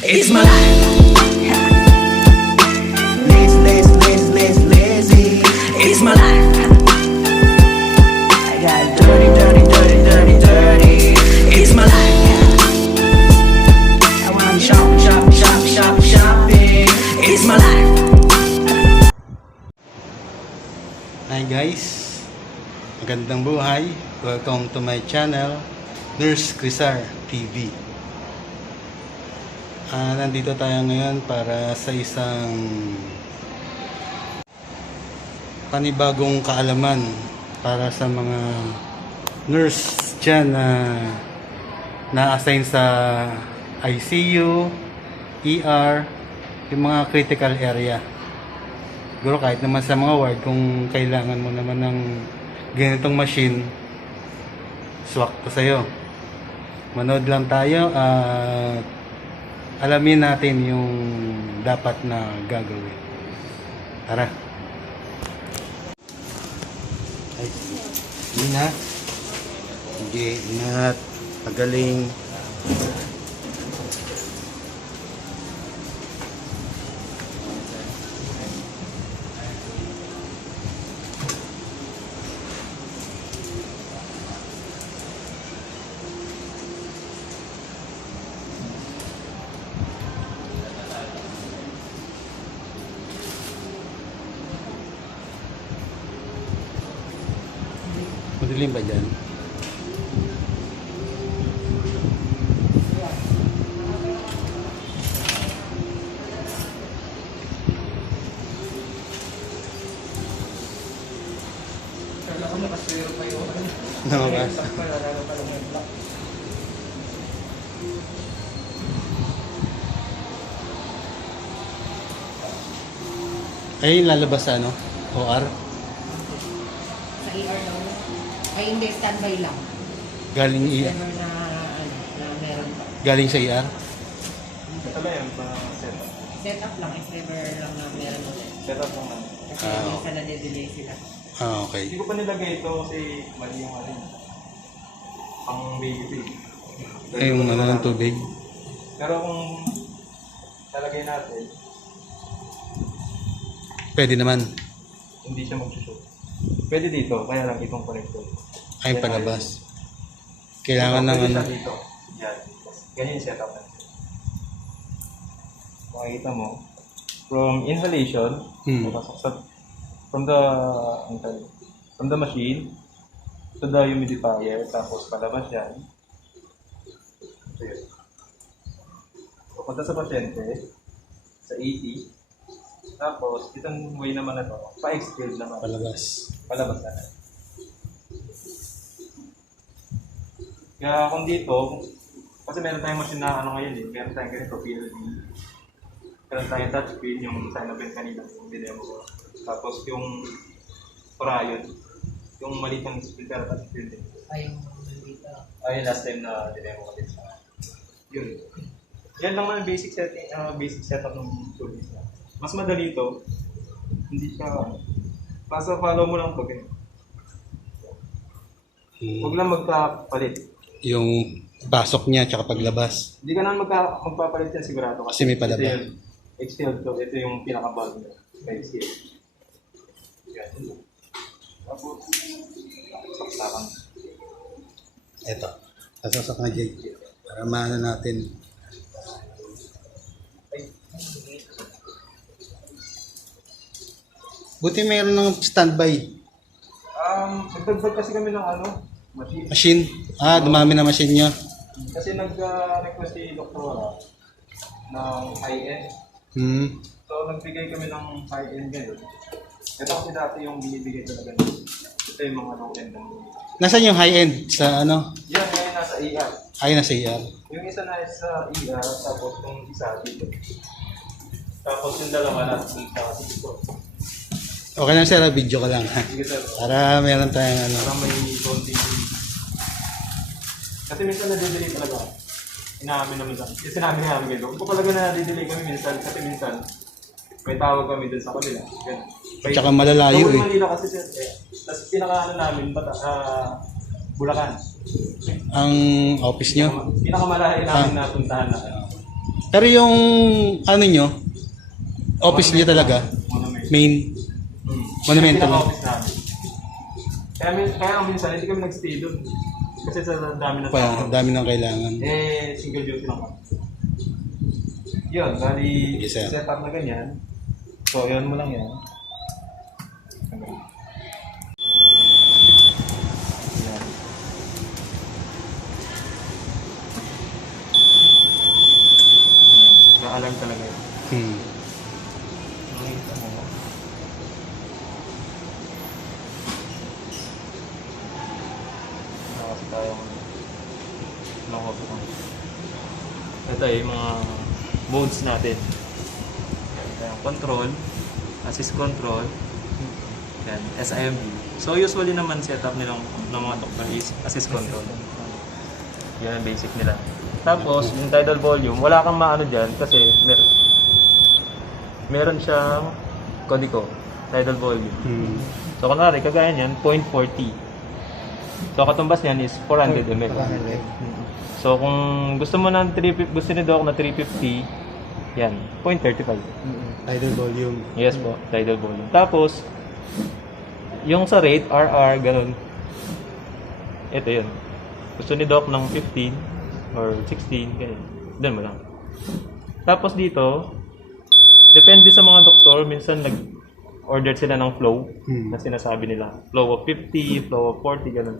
It's my life. Lazy, lazy, lazy, lazy, lazy. It's my life. I got dirty, dirty, dirty, dirty, dirty. It's my life. I wanna shop, shop, shop, shop, shopping. It's my life. Hi guys, magandang buhay. Welcome to my channel, Nurse Crisar TV. Nandito tayo ngayon para sa isang panibagong kaalaman para sa mga nurse dyan na na-assign sa ICU, ER, yung mga critical area. Siguro kahit naman sa mga ward, kung kailangan mo naman ng ganitong machine, swak to sa'yo. Manood lang tayo at alamin natin yung dapat na gagawin. Tara. Ay, ingat. Sige, ingat. Magaling. Madilim ba dyan? Namagas. Ay, lalabas sa ano? OR? Sa ER daw. Ay, hindi, standby lang. Galing ER? Never na, na meron pa. Galing sa ER? Ito ba yan? Setup. Set up lang, if ever lang na meron ulit. Setup lang naman. Kasi Ah, minsan na-delay sila. Okay. Hindi ko pa nilagay ito kasi mali yung alin. Pang baby pig. Ay, yung ano ng tubig. Pero kung lalagay natin, Pwede naman. hindi siya mag-shoot. Pwede dito, kaya lang itong connector. Ay, palabas. Kailangan ng Pwede ano. siya dito. Yan. Ganyan yung setup natin. Makikita mo, from inhalation, papasok sa from the machine to the humidifier, tapos palabas yan. So yun. Pupunta sa pasyente, sa 80, tapos itong way naman na to, pa-exhale naman. Palabas. Palabas na. Kaya kung dito, kasi meron tayong machine na ano ngayon eh, meron tayong ganito, PLD. Meron tayong touchscreen, yung Sinabend kanina, yung dinemo ko. Tapos yung Orion, yung maliit ng screen pero touchscreen din. Ay, yung nandito. Ay, last time na dinemo ko din sa yun. Yan lang naman basic setting, basic setup ng service na. Mas madali ito, hindi siya, basta follow mo lang ito. Huwag lang magkapalit. Yung pasok niya tsaka paglabas. Hindi ka na magpapalit yan sigurado. Kasi may palabas. Ito yung exhaled to, ito yung pinaka-bulb niya. May exhale. Yan. Tapos, saksakan. Eto. Sasasak na dyan. Para maano natin. Buti mayroon ng standby. Nagdagdag kasi kami ng ano, machine. Machine. Dumami na machine niya. Kasi nag-request si Doktora ng high-end. So, nagbigay kami ng high-end ngayon. Ito kasi dati yung binibigay talaga nito. Ito yung mga low-end ng Nasaan yung high-end? Sa ano? yan, ngayon nasa ER. Ay, nasa ER. Yung isa na sa ER, tapos yung isa dito. Tapos yung dalawa na sa dito. Okay lang sir, video ko lang. Sige sir. Para meron tayong ano. Parang may konti. Kasi minsan na-delay talaga. Inaamin naman lang. Kasi sinabi namin gano'n. Kung talaga na-delay kami minsan, kasi minsan may tawag kami dun sa kanila. Ganun. At saka malalayo eh. Manila kasi sir. Tapos pinaka-ano namin, Bulacan. Ang office nyo? Pinakamalayo namin na puntahan na. Pero yung ano nyo, office nyo talaga, Monument. main, Hmm. Monumental lang. Office namin. Kaya ang minsan, hindi kami nag-stay doon. Kasi sa dami ng pa, tao. dami ng kailangan. Single duty lang kami. Yun, bali, Yes, sir. set up na ganyan. So, yun mo lang yan. Yan. Na-alarm talaga yun. Hmm. Nakita mo. Nakasi tayo ng hospital. Ito yung mga modes natin. Ito yung control, assist control, yan, SIMB. So usually naman setup nilang ng mga doktor is assist control. Yan ang basic nila. Tapos yung tidal volume, wala kang maano dyan kasi meron siyang Codico, tidal volume. Hmm. So kunwari, kagaya niyan, 0.40. So katumbas niyan is 400 ml. So kung gusto mo ng 350, gusto ni Doc na 350, yan, 0.35. Tidal volume. Yes po, tidal volume. Tapos, yung sa rate, RR, ganun. Ito yun. Gusto ni Doc ng 15 or 16, ganyan. Doon mo lang. Tapos dito, depende sa mga doktor, minsan nag-order sila ng flow na sinasabi nila. Flow of 50, flow of 40, ganun.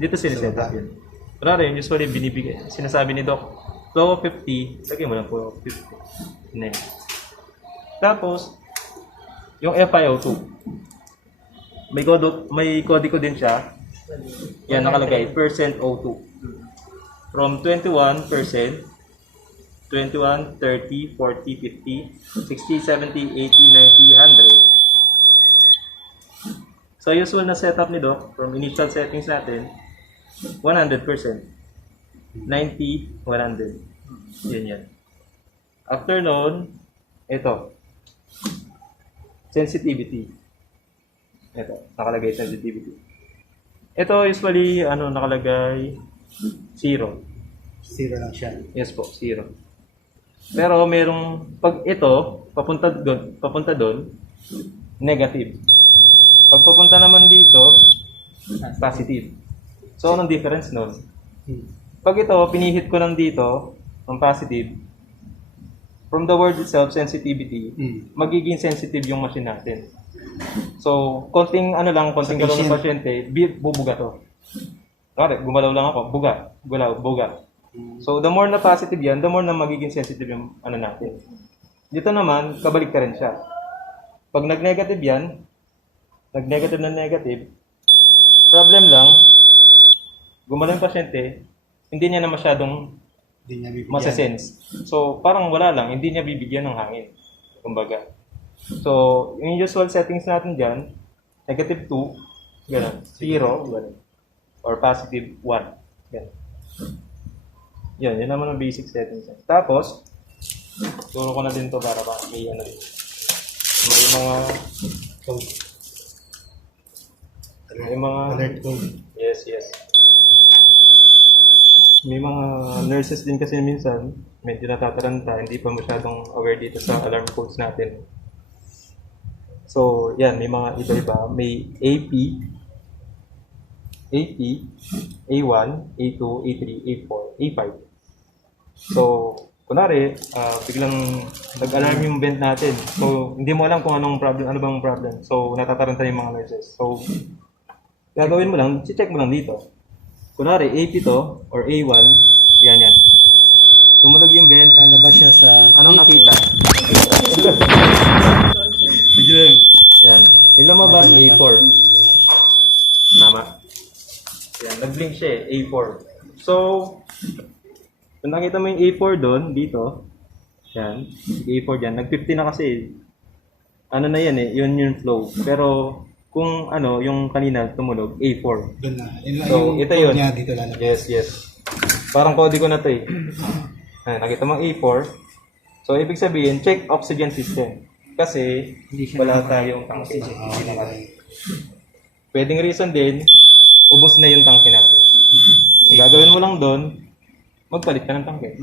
Dito siniset up yun. Kunwari, usually binibigay, sinasabi ni Doc, flow of 50, lagyan mo lang flow of 50. Yan. Tapos, yung FiO2, may codico din siya. Yan, nakalagay, percent O2. From 21%, 21, 30, 40, 50, 60, 70, 80, 90, 100. So, usual na setup ni Doc, from initial settings natin, 100%. 90, 100. Yan. After noon, ito. Sensitivity. Ito, nakalagay sensitivity. Ito usually, nakalagay 0. Zero lang siya. Yes po, 0. Pero merong, pag ito, papunta doon, negative. Pag papunta naman dito, positive. So, anong difference nun? Pag ito, pinihit ko lang dito, ang positive, from the word itself, sensitivity, magiging sensitive yung machine natin. So, konting galaw ng pasyente, bubuga to. Kaya, gumalaw lang ako, buga. So, the more na positive yan, the more na magiging sensitive yung natin. Dito naman, kabalik ka rin siya. Pag nag-negative yan, nag-negative na negative, problem lang, gumalaw yung pasyente, hindi niya na masyadong masasense. So, parang wala lang, hindi niya bibigyan ng hangin. Kumbaga. So, yung usual settings natin dyan, negative 2, gano'n, 0, gano'n, or positive 1, gano'n. Yun naman ang basic settings. Tapos, turo ko na din to para may mga Alert code. Yes. May mga nurses din kasi minsan, medyo natataranta, hindi pa masyadong aware dito sa alarm codes natin. So, yan, may mga iba-iba. May AP, A1, A2, A3, A4, A5. So, kunwari, biglang nag-alarm yung vent natin. So, hindi mo alam kung ano bang problem. So, natataranta yung mga nurses. So, gagawin mo lang, check mo lang dito. Kunwari, AP to, or A1, yan. Tumunog yung vent. Lalabas siya sa... Anong nakita? Yan. Yung lumabas, A4. Tama. Yan, nag-blink siya A4. So, kung nakita mo yung A4 doon, dito, yan, A4 dyan, nag-50 na kasi. Ano na yan yun yung flow. Pero, kung yung kanina tumunog, A4. Doon na. So, ito yun. Niya, dito lalabas. Yes. Parang kode ko na to nakita mo A4. So, ibig sabihin, check oxygen system. Kasi, wala tayong tangke. Pwedeng reason din, ubos na yung tangke natin. Gagawin mo lang doon, magpalit ka ng tangke.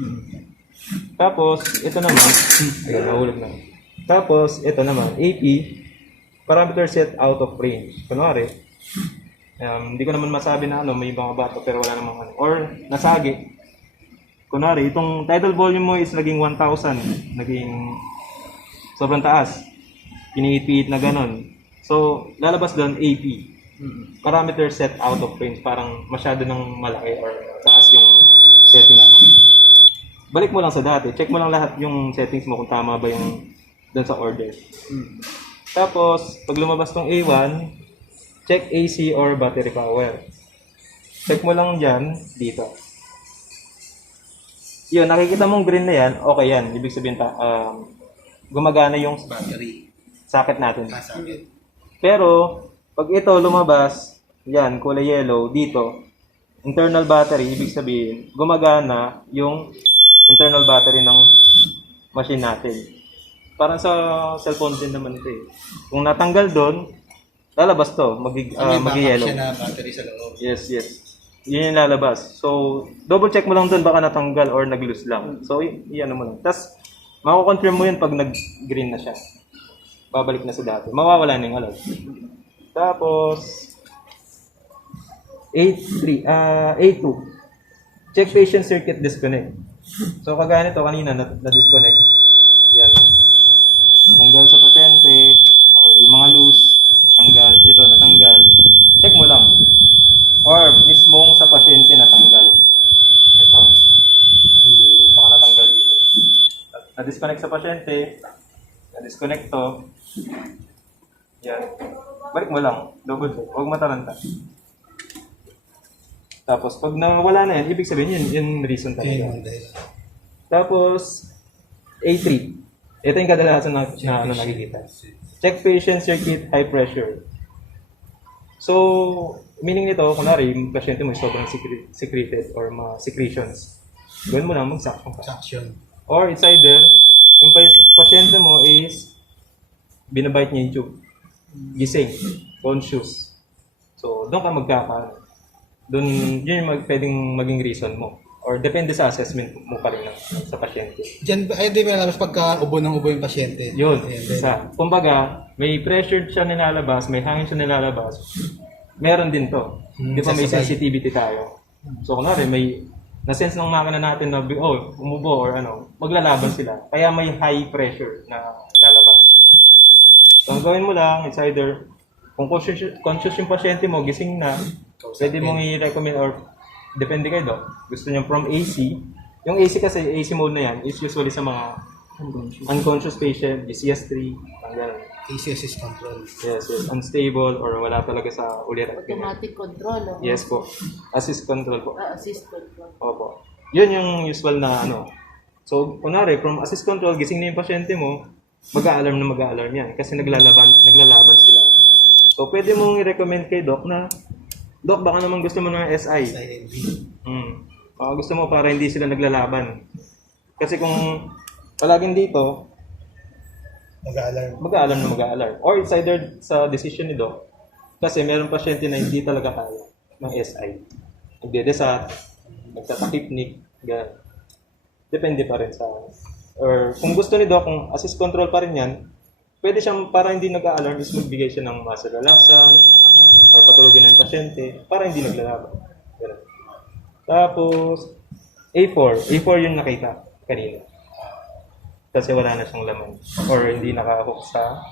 Tapos, ito naman, ayun, nahulog na. Tapos, ito naman, AP, parameter set out of range. Kunwari, hindi ko naman masabi na may mga bato pero wala namang ano. Or, nasagi. Kunwari, itong tidal volume mo is naging 1,000. Naging sobrang taas. Piniit-piit na ganon. So, lalabas doon AP. Parameter set out of range. Parang masyado ng malaki or taas yung settings mo. Balik mo lang sa dati. Check mo lang lahat yung settings mo kung tama ba yung doon sa order. Tapos, pag lumabas tong A1, check AC or battery power. Check mo lang dyan, dito. Yun, nakikita mong green na yan, okay yan. Ibig sabihin, gumagana yung Battery. socket natin. Pero, pag ito lumabas, yan, kulay yellow, dito, internal battery, ibig sabihin, gumagana yung internal battery ng machine natin. Parang sa cellphone din naman ito eh. Kung natanggal doon, lalabas to, mag-yellow. Siya na battery sa loob. Yes, yes. Yun yung lalabas. So, double check mo lang doon, baka natanggal or nag-loose lang. So, iyan mo lang. Tapos, mako-confirm mo yun pag nag-green na siya. Babalik na sa dati. Mawawala na yung alert. Tapos, A2. Check patient circuit disconnect. So, kagaya nito, kanina na-disconnect. Yan. Tanggal sa pasyente, yung mga loose, tanggal. Ito, natanggal. Check mo lang. Or, mismong sa pasyente natanggal. Ito. Baka natanggal dito. Na-disconnect sa pasyente. Na-disconnect to. Yan. Balik mo lang. Double check. Huwag mataranta. Tapos, pag nawala na yan, ibig sabihin yun, yung reason talaga. Tapos, A3. Ito yung kadalasan na nakikita. Check patient circuit high pressure. So, meaning nito, kunwari, yung pasyente mo sobrang secreted or mga secretions. Gawin mo lang mag-suction ka. Suction. Or it's either, yung pasyente mo is binabite niya yung tube. Gising. Conscious. So, doon ka magkakaano. Doon, yun yung pwedeng maging reason mo. Or depende sa assessment mo pa rin sa pasyente. Diyan, ay di ba alam pagka ubo ng ubo yung pasyente? Yun, Ayan, isa. Kumbaga, may pressure siya nilalabas, may hangin siya nilalabas. Meron din to. Di ba may sasabay. sensitivity tayo? So, kunwari, may na-sense ng makina natin na, umubo or maglalaban sila. Kaya may high pressure na lalabas. So, ang gawin mo lang, it's either, kung conscious yung pasyente mo, gising na, pwede mong i-recommend or depende kayo doon. Gusto niyo from AC. Yung AC kasi, AC mode na yan, is usually sa mga unconscious patient, GCS3, ang gano'n. AC assist control. Yes, yes. Unstable or wala talaga sa ulirat. Automatic control. Yes po. Assist control po. Assist control. Opo. Yun yung usual na So, kunwari, from assist control, gising na yung pasyente mo, mag-a-alarm yan. Kasi naglalaban sila. So, pwede mong i-recommend kay Doc na, Doc, baka naman gusto mo ng SI. SINV. Baka gusto mo para hindi sila naglalaban. Kasi kung palaging dito, Mag-alarm. mag-a-alarm. Or it's either sa decision ni Doc. Kasi meron pasyente na hindi talaga kaya ng SI. Nagdedesat, nagtatakipnik, gano'n. Depende pa rin sa... Or kung gusto ni Doc, kung assist control pa rin yan, pwede siyang, para hindi nag-a-alarm, is magbigay siya ng muscle relaxant, or patulogin ng pasyente, para hindi naglalaban. Gano'n. Tapos, A4. A4 yung nakita kanina. Kasi wala na siyang laman. Or hindi nakahook sa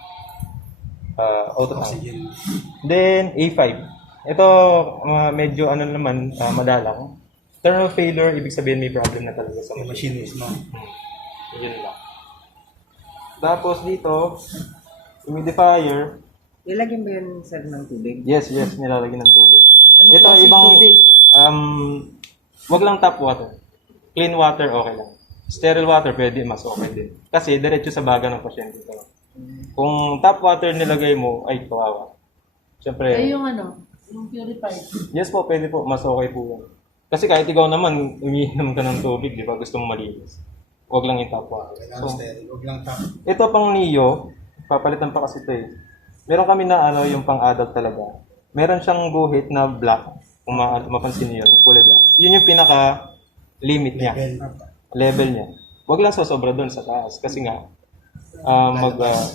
auto tank. Then, A5. Ito, medyo naman, madalang. Terminal failure, ibig sabihin may problem na talaga sa Machine mismo. Yun lang. Tapos dito, humidifier. Ilagyan ba yun, sir, ng tubig? Yes, nilalagyan ng tubig. Ano Ito, klaseng ibang, tubig? wag lang tap water. Clean water, okay lang. Sterile water, pwede, mas okay din. Kasi, diretso sa baga ng pasyente ito. Kung tap water nilagay mo, ay, kawawa. Siyempre, Ay, yung yung purified. yes po, pwede po, mas okay po yan. Kasi kahit ikaw naman, umiinom ka ng tubig, di ba? Gusto mong malinis. Huwag lang yung tap water. Kailangan sterile. Huwag lang tap. Ito pang Neo, papalitan pa kasi ito eh. Meron kami na yung pang-adult talaga. Meron siyang guhit na black. Kung mapansin niyo yun, kulay black. Yun yung pinaka-limit niya. Level. Level niya. Huwag lang sosobra doon sa taas kasi nga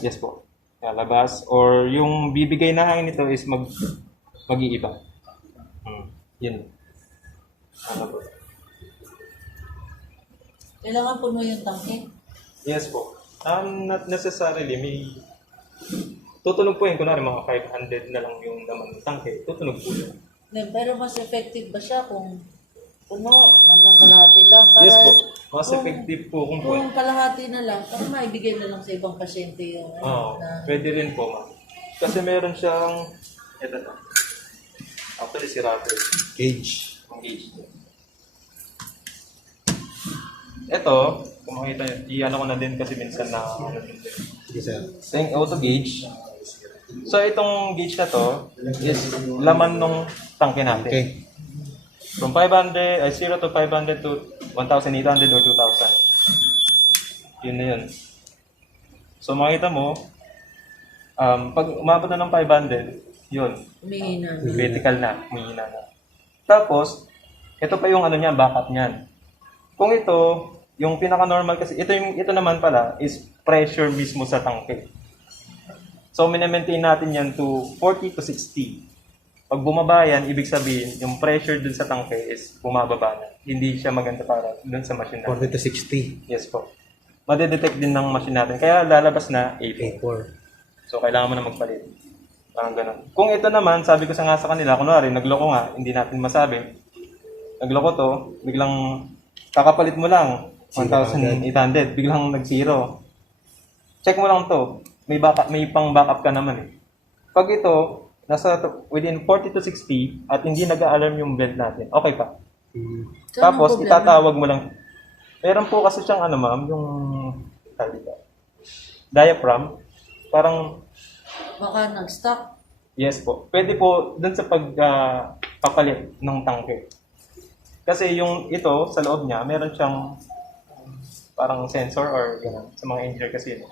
yes po, lalabas or yung bibigay na hangin nito is mag-iiba. Yun. Ano po? Kailangan puno yung tangke. Yes po. Not necessarily may tutunog po yun, kunwari mga 500 na lang yung laman ng tangke, tutunog po yun. Pero mas effective ba siya kung puno hanggang kalahati lang? Para Yes po. Mas effective po kung po. kung kalahati na lang, para maibigay na lang sa ibang pasyente yung Oo, na pwede rin po, ma'am. Kasi meron siyang, ito na. Actually, si Rapper. Gauge. Ang gauge niya. Ito, kung makita nyo, i-ano ko na din kasi minsan na ano din. Sige, sir. Saying auto gauge. So, itong gauge na to is laman nung tangke natin. Okay. From 0 to 500 to 1,800 or 2,000. Yun na yun. So, makita mo, pag umabot na ng 500, yun, humihina. critical na, humihina na. Tapos, ito pa yung ano niya, backup niyan. Kung ito, yung pinaka-normal kasi, ito naman pala is pressure mismo sa tangke. So, minamaintain natin yan to 40 to 60. Pag bumaba yan, ibig sabihin, yung pressure dun sa tangke is bumababa na. Hindi siya maganda para dun sa machine natin. 40 to 60. Yes po. Madedetect din ng machine natin. Kaya lalabas na A4. A4. So, kailangan mo na magpalit. Parang ganun. Kung ito naman, sabi ko sa kanila, kunwari, nagloko nga, hindi natin masabi. Nagloko to, biglang kakapalit mo lang, 1,800, biglang nag-zero. Check mo lang to. May pang backup ka naman eh. Pag ito, nasa within 40 to 60 at hindi nag-a-alarm yung belt natin, okay pa. So, Tapos, anong problema? itatawag mo lang. Meron po kasi siyang ma'am, yung diaphragm. Parang, Baka nag-stop. yes po. Pwede po dun sa pagpapalit ng tangke. Kasi yung ito, sa loob niya, meron siyang parang sensor or gano'n. Sa mga engineer kasi yun.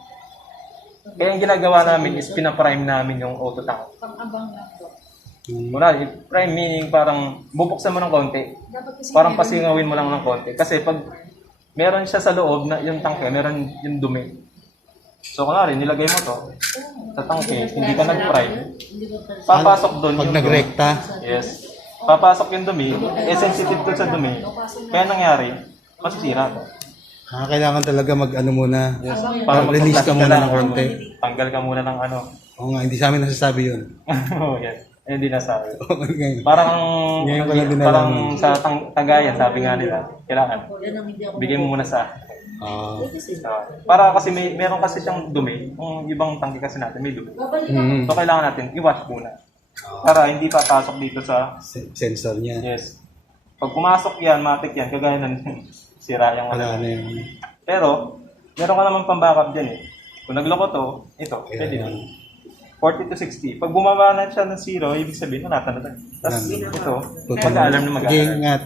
Kaya yung ginagawa namin is pinaprime namin yung auto tank. Pang-abang lang to. Muna, prime meaning parang bubuksan mo ng konti. Parang pasingawin mo lang ng konti. Kasi pag meron siya sa loob na yung tangke, meron yung dumi. So kunwari, nilagay mo to sa tangke, hindi ka nag-prime, papasok doon Pag yung nagrekta. dumi. Yes. Papasok yung dumi, sensitive to sa dumi. Kaya nangyari, masisira to. Kailangan talaga mag-ano muna. Yes. Release ka muna ng konti. Tanggal ka muna ng ano. Oo nga, hindi sa amin nasasabi yun. Oh, yes. Eh, hindi nasabi. Okay. Parang, Ngayon ko lang din parang nalaman. sa tagayan, sabi nga nila, kailangan, Yan ang hindi ako bigay mo muna sa akin. Para kasi meron kasi siyang dumi, yung ibang tangke kasi natin may dumi. So kailangan natin i-wash muna. Para hindi papasok dito sa, Sensor niya. yes. Pag pumasok yan, matik yan, kagaya ng sira yung Wala ano. na yung... Pero, meron ka naman pang-backup dyan eh. Kung nagloko to, ito, pwede na. 40 to 60. Pag bumaba na siya ng 0, ibig sabihin, wala na tayo. Tapos ito, mag-alarm na Sige, mag-alarm. ingat.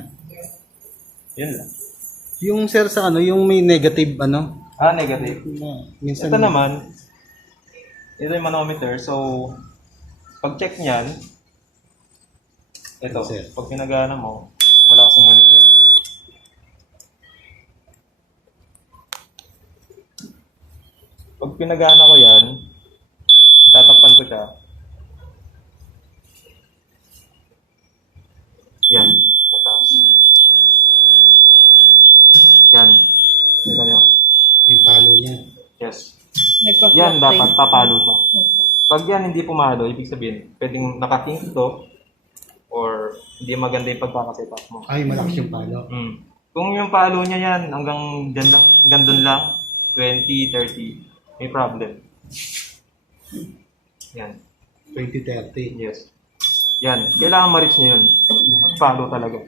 Yun lang. Yung sir sa ano, yung may negative ano? Negative. Minsan, Ito naman, ito yung manometer. So, pag-check niyan, ito, Sir. pag pinagana mo, wala kasing unit eh. Pag pinagana ko yan, itatakpan ko siya. Yan, tataas. Yan, ito nyo. yung palo niya. Yes. Yan, dapat papalo siya. Pag yan hindi pumalo, ibig sabihin, pwedeng nakating to or hindi maganda yung pagkakasetup mo. Ay, malaki yung palo. Kung yung palo niya yan hanggang doon lang, 20, 30, may problem. Yan. 2030. Yes. Yan. Kailangan ma-reach niya yun. Palo talaga.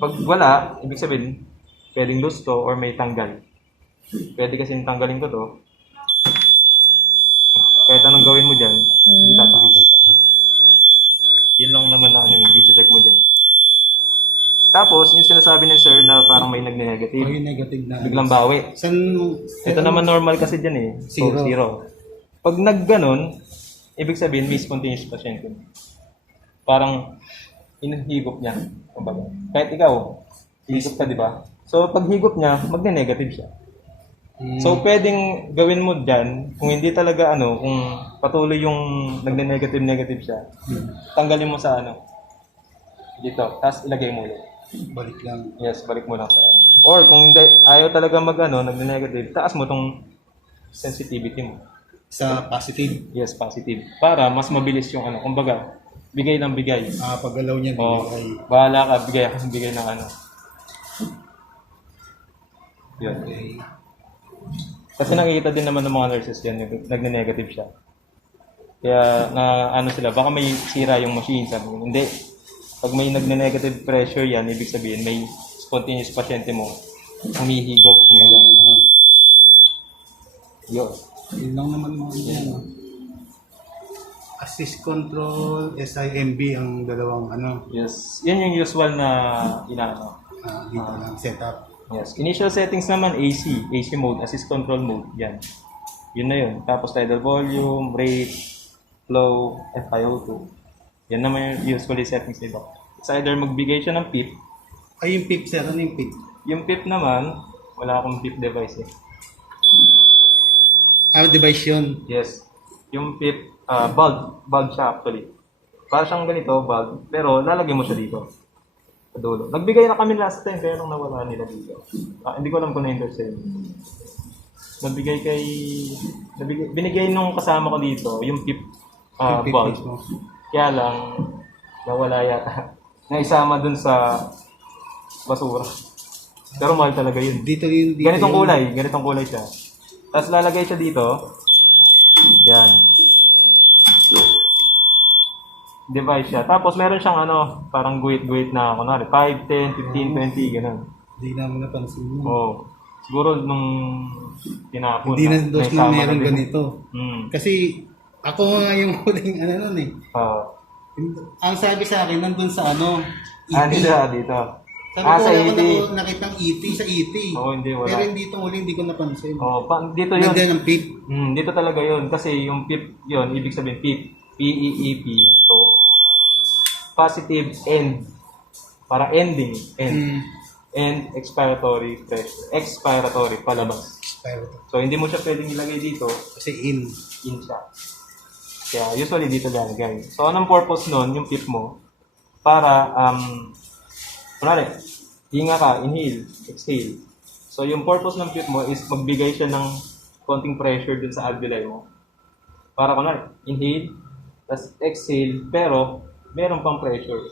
Pag wala, ibig sabihin, pwedeng loose to or may tanggal. Pwede kasi tanggalin ko to. Kahit anong gawin mo dyan, hindi tataas. Yun lang naman na yung i-check mo dyan. Tapos, yung sinasabi ng sir na parang may nagne-negative, Yung negative na. biglang bawi. Ito naman normal kasi dyan eh. So, Zero. zero. Pag nagganon, ibig sabihin may spontaneous pasyente. Parang inhigop niya. Kumbaga. Kahit ikaw, higop ka, di ba? So, pag higop niya, magne-negative siya. So, pwedeng gawin mo dyan, kung hindi talaga kung patuloy yung nagne-negative siya, tanggalin mo sa dito, tapos ilagay mo ulit. Balik lang. Yes, balik mo lang sa Or kung hindi, ayaw talaga nagne-negative, taas mo tong sensitivity mo. Sa positive. Yes, positive. Para mas mabilis yung kumbaga, bigay ng bigay. Paggalaw niya. O, ay, bahala ka, bigay ng Yun. okay. Kasi nakikita din naman ng mga nurses yan, nagne-negative siya. Kaya sila, baka may sira yung machine, sabi mo. Hindi. Pag may nagne-negative pressure yan, ibig sabihin may spontaneous pasyente mo, humihigop. Yun. Yun lang naman mga yan. Assist control, SIMB ang dalawang Yes. Yan yung usual na dito lang setup. Yes. Initial settings naman, AC mode, assist control mode. Yan. Yun na yun. Tapos tidal volume, rate, flow, FiO2. Yan naman yung usually settings nito. It's either magbigay siya ng PIP. Ay, yung PIP, sir. Ano yung PIP? Yung PIP naman, wala akong PIP device eh. Device yun. Yes. Yung PIP, bulb siya actually. Para siyang ganito, bulb, pero lalagyan mo siya dito. Sa dulo. Nagbigay na kami last time, pero nawala nila dito. Hindi ko alam kung na-enter sa'yo. Binigay nung kasama ko dito, yung PIP PIP bulb. mismo. Kaya lang, nawala yata. Naisama dun sa basura. Pero mahal talaga yun. Dito yung... Ganitong kulay siya. Tapos lalagay siya dito. Yan. Device siya. Tapos meron siyang parang guhit-guhit na, kunwari, 5, 10, 15, 20, gano'n. Hindi namin napansin mo. Oo. Siguro nung tinapon Hindi na dos na naisama meron din. ganito. Kasi ako nga yung huling nun eh. Oo. Ang sabi sa akin, nandun sa Dito. Sabi ko, sa wala ET. ko nakitang ET sa ET. Oo, hindi, wala. Pero hindi itong huli, hindi ko napansin. Oo, dito yun. Nandiyan ang PIP. Dito talaga yun. Kasi yung PIP yun, ibig sabihin PIP. P-E-E-P. So, positive end. Para ending. End. And expiratory pressure. Expiratory, palabas. So, hindi mo siya pwedeng ilagay dito. Kasi in. In siya. Kaya, usually dito lalagay. So, anong purpose nun, yung PIP mo? Para, kunwari, hinga ka, inhale, exhale. So, yung purpose ng PIP mo is magbigay siya ng konting pressure dun sa alveoli mo. Para kunwari, inhale, tapos exhale, pero meron pang pressure.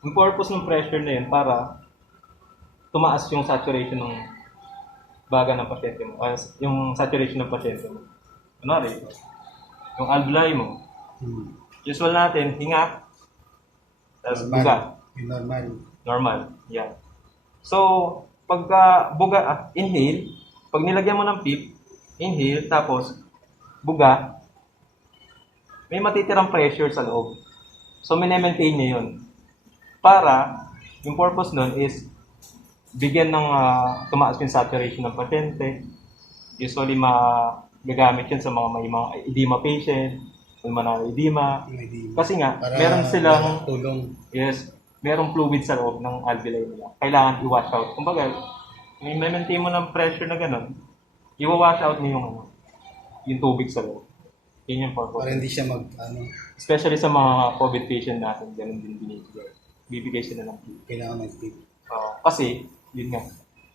Yung purpose ng pressure na yun para tumaas yung saturation ng baga ng pasyente mo. Yung saturation ng pasyente mo. Kunwari, yung alveoli mo. Usual natin, hinga, tapos buga. Yung normal. Normal. Yan. So, pagka buga, inhale, pag nilagyan mo ng PIP, inhale, tapos buga, may matitirang pressure sa loob. So, mini-maintain niya yun. Para, yung purpose nun is bigyan ng tumaas yung saturation ng pasyente. Usually, gagamit yun sa may mga edema patient, pulmonary edema. Kasi nga, para meron silang tulong. Yes, merong fluid sa loob ng alveoli nila. Kailangan i-wash out. Kumbaga, may maintain mo ng pressure na gano'n, i-wash out niyo yung tubig sa loob. Yun yung purpose. Para hindi siya Especially sa mga COVID patient natin, gano'n din binibigay. Bibigay sila ng fluid. kailangan ng PIP. Kasi, yun nga,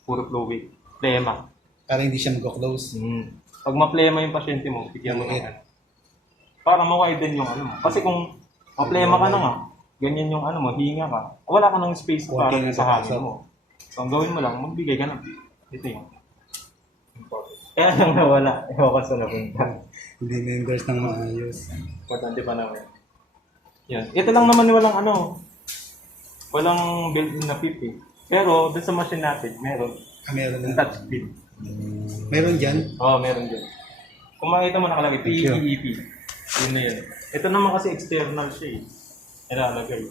puro fluid. Plema. Para hindi siya mag-close. Pag ma-plema yung pasyente mo, bigyan mo ng para ma-widen yung mo. Kasi kung ma-plema ka na nga, ganyan yung hinga ka, wala ka ng space para sa hangin mo. So, ang gawin mo lang, magbigay ka ng ito yung important. Kaya lang nawala. Ewan ko sa napunta. Hindi na-endorse ng maayos. Importante pa naman. Yan. Ito lang naman walang built-in na PIP eh. Pero, dun sa machine natin, meron. Meron Yung na. touch PIP. Meron dyan? Oo, meron din. Kung makita mo nakalagay, PEEP. Yun na yun. Ito naman kasi external siya eh. Ilalagay.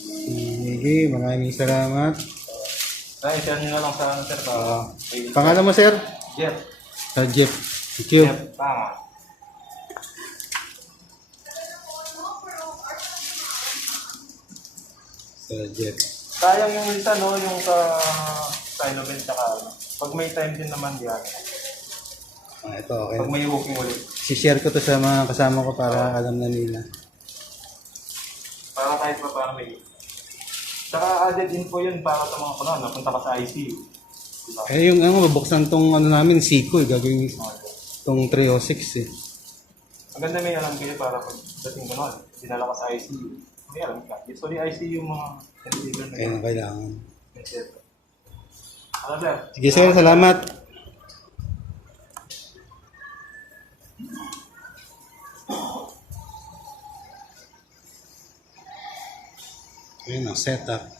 Sige, maraming salamat. Share nyo na lang sa sir. Pangalan mo, sir? Jeff. Jeff. Thank you. Jeff, tama. Sir Jeff. Sayang yung isa, no? Yung sa Sinovent tsaka ano. Pag may time din naman yan. Ito, okay. Pag may booking ulit. Si-share ko to sa mga kasama ko para alam na nila. Para kahit pa para may... Tsaka added info yun para sa mga kuno, napunta ka sa ICU. Diba? Eh, yung mabuksan tong ano namin, Siko, gagawin tong 306 eh. Maganda may alam kayo para pag dating kuno, dinala ka sa ICU. May alam ka. Usually ICU yung mga deliver na Kaya na kailangan. Ano sir? Sige sir, salamat. Ayun ang setup.